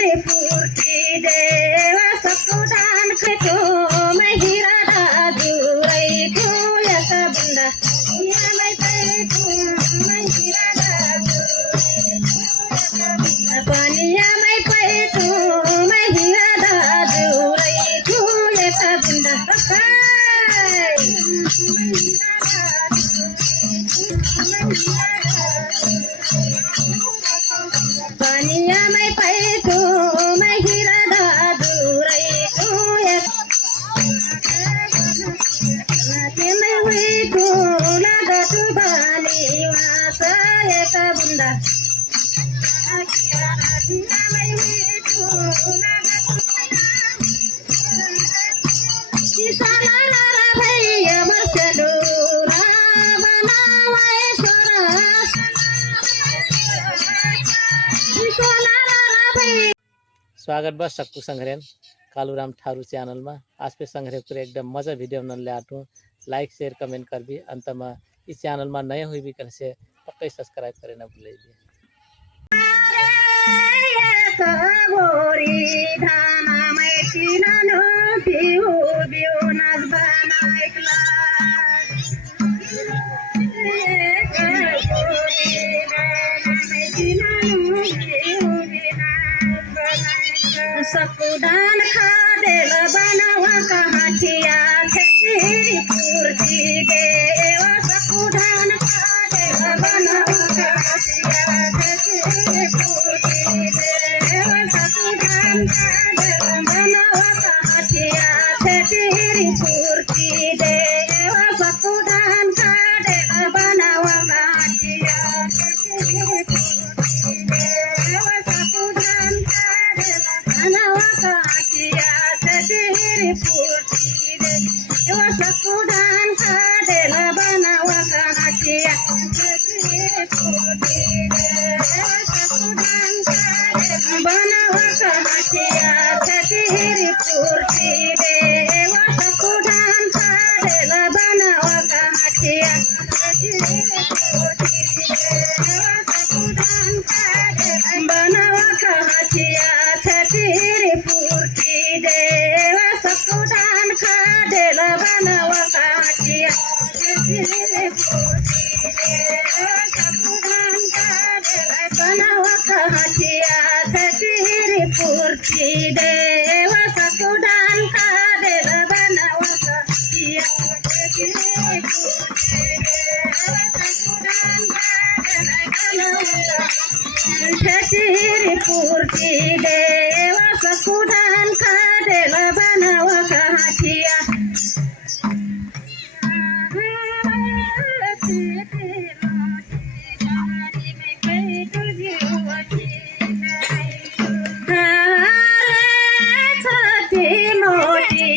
रे पूर्ती देवा सकुडान खतो महिरा दादू रै तू यक बुंदा या मै पे तू महिरा दादू पानिया मै पे तू महिरा दादू रै तू यक बुंदा पानिया मै पे तू महिरा दादू रै तू यक नाचे मै हुई तू लागत बानी वासा यक बुंदा मै हुई तू किसाना रारा भैया मसलो रावणा वाय स्वरास किसाना रारा भैया स्वागत बा सक्कू संग्रहन कालूराम ठारू चैनल में आज पे संग्रह कर एकदम मजा वीडियो बनने ले आटू लाइक शेयर कमेंट कर भी अंत में इस चैनल में नए हुई भी कर से पक्का सब्सक्राइब करे ना भूले भी गोरी धाना मैठी नानो पिऊ बिऊ नाच बनायकला सकुडान खादेल बनावा कहाचिया छेरी पूर्ती देवा सकुडान खादेल बनावा कहाचिया छेरी पूर्ती देवा सकुडान खादेल बनावा कहाचिया छेरी पूर्ती देवा सकुडान खादेल बनावा कहाचिया छेरी पूर्ती देवा सकुडान बनावा कहाचिया छेरी पूर्ती देवा सकुडान खादेल बनावा कहाचिया छेरी पूर्ती देवा सकुडान खादेल बनावा कहाचिया छेरी पूर्ती देवा सकुडान खादेल बनावा कहाचिया छेरी पूर्ती देवा सकुडान खादेल बनावा कहाचिया छेरी पूर्ती देवा सकुडान खादेल बनावा कहाचिया छेरी पूर्ती देवा सकुडान खादेल बनावा कहाचिया छेरी पूर्ती देवा सकुडान खादेल बनावा कहाचिया छेरी पूर्ती देवा सकुडान खादेल बनावा छेरी पूर्ती देवा सकुडान खादेल बनावा कहाचिया छोटी मोटी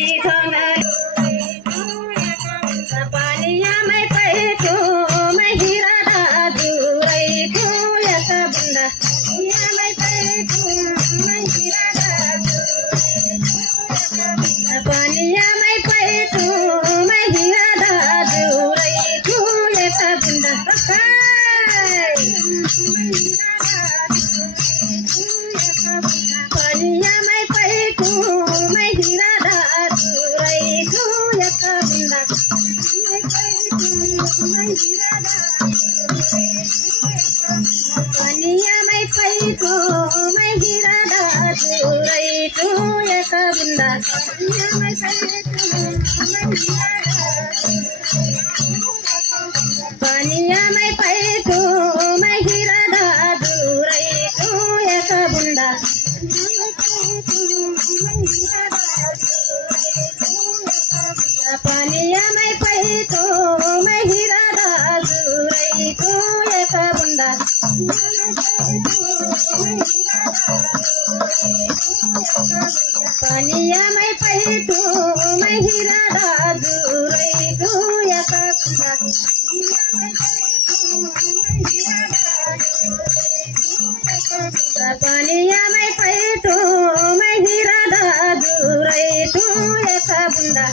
पानिया मै पे तू महिरा दादू रै तू यक बुंदा या मै पे तू महिरा दादू पानिया मै पे तू महिरा दादू रै तू यक बुंदा पानिया मै पे तू महिरा दादू रै तू यक बुंदा पानिया मै पे तू महिरा दादू रै तू यक बुंदा पानिया मै पे तू पानिया मै पे तू महिरा दादू रै तू यक बुंदा पानिया मै पे तू महिरा दादू रै तू यक बुंदा पानिया मै पे तू महिरा दादू रै तू यक बुंदा पानिया मै पे तू महिरा दादू रै तू यक बुंदा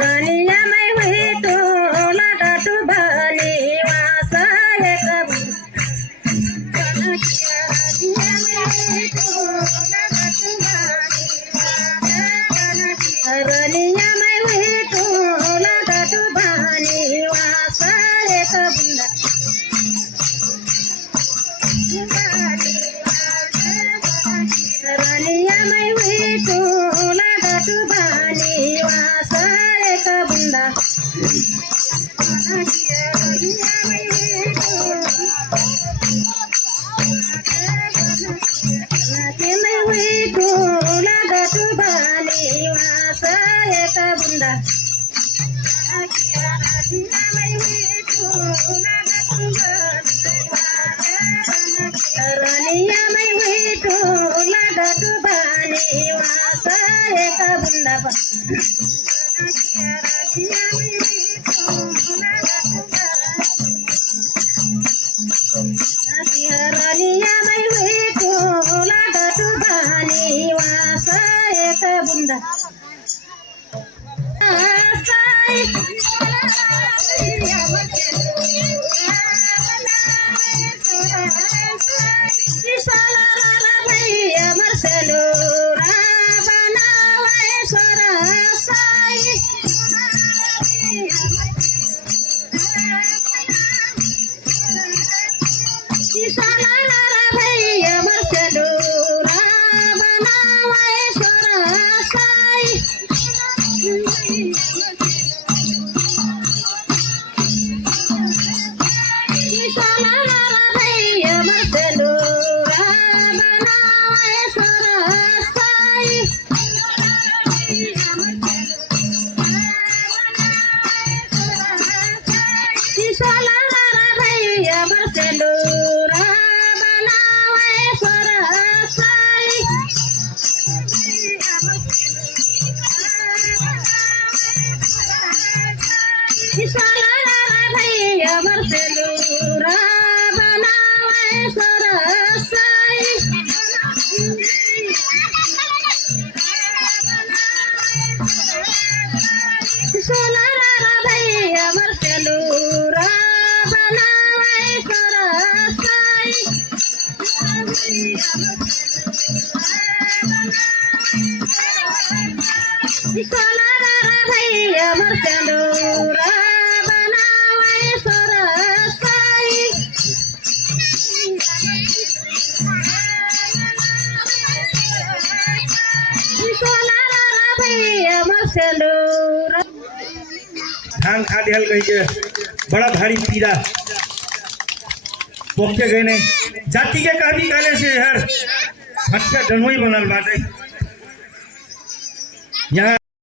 रनिया मैं हुई तो लाडू बनी वासा एक रनिया मैं हुई तो लाडू बनी वासा एक बुंदा रनिया मैं हुई तो लाडू बनी वासा एक बुंदा मैं हुई तो लाडू बनी वासा एक बुंदा रनिया मैं हुई तो लाडू बनी वासा एक बुंदा रनिया मैं हुई तो लाडू बनी वासा एक बुंदा धान खा दिहल कही के बड़ा भारी पीड़ा पोके गए नहीं जाति के कहानी कहले से हर हत्या जनोई बनल बाटे यहाँ